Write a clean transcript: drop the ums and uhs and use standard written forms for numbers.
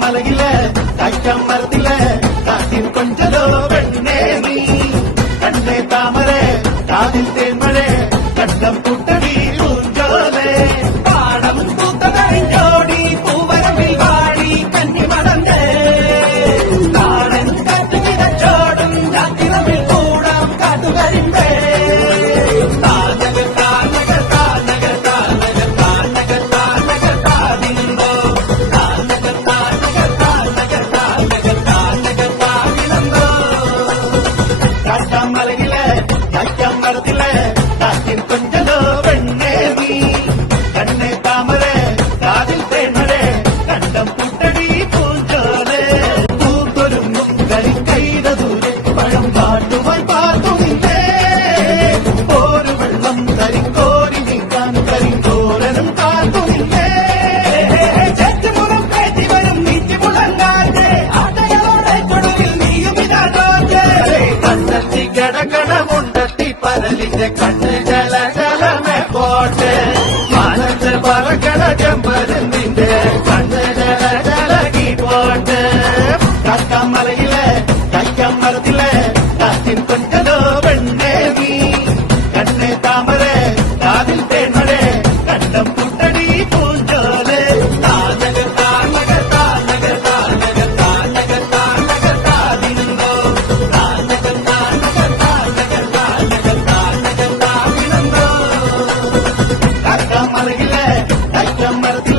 മലയില കായ്ക്കാൻ മരത്തില കാറ്റിൻ കൊഞ്ചലോ പെണ്ണേ നീ കണ്ണേ താമര കാതിൽ തേന്മഴ കണ്ടം പുട്ടടി പൂഞ്ചോലെ പാടം പൂത്തതോടി പൂവരമ്പിൽ വാടി കന്നി മടങ്ങേ നാടൻ കാറ്റു വിതച്ചോടും രാത്രിരവിൽ കൂടാം കാട്ടുകരിമ്പേ മലയിലെ കായ്ക്കാൻ മരത്തിലെ കാറ്റിൻ കൊഞ്ചലോ പെണ്ണേ നീ കണ്ണേ താമര കാതിൽ തേന്മഴ കണ്ടം പുട്ടടി പൂഞ്ചോലെ പൂത്തൊരുങ്ങും കരിക്കൈത ദൂരെ പഴം കാട്ടുമായി പാർത്തു നിന്നേ ഒരു വെള്ളം കരിക്കോരി നീക്കാൻ കരിങ്കോരനും കാത്തു നിന്നേ ചേറ്റുമുളം കയറ്റി വരും നീറ്റി മുളങ്ങാതെ ആട്ടകളോടെ കൊടുവിൽ നീയും ഇതാകോട്ടെ കണ്ണത്തി കിടക്കണമുണ്ടത്തി പരലിന്റെ കണ്ണ് ജലജലമേ പോട്ടെ മനത്ത് പറക്കണ ചെമ്പരുന്നിന്റെ കണ്ണ് ജലജലകി പോട്ടെ കാക്കാൻ മലയിലെ കായ്ക്കാൻ മരത്തിലെ കാറ്റിൻ കൊഞ്ചലോ പെണ്ണേ നീ കണ്ണേ താമര കാതിൽ തേന്മഴ കണ്ടം പുട്ടടി പൂഞ്ചോലെ താനക താനക താനക താനക താനക താനക താതിരുന്നോ താനക താനക താനക താനക താനക താതിരുന്നോ കാക്കാൻ മലയിലെ കായ്ക്കാൻ മരത്തിലെ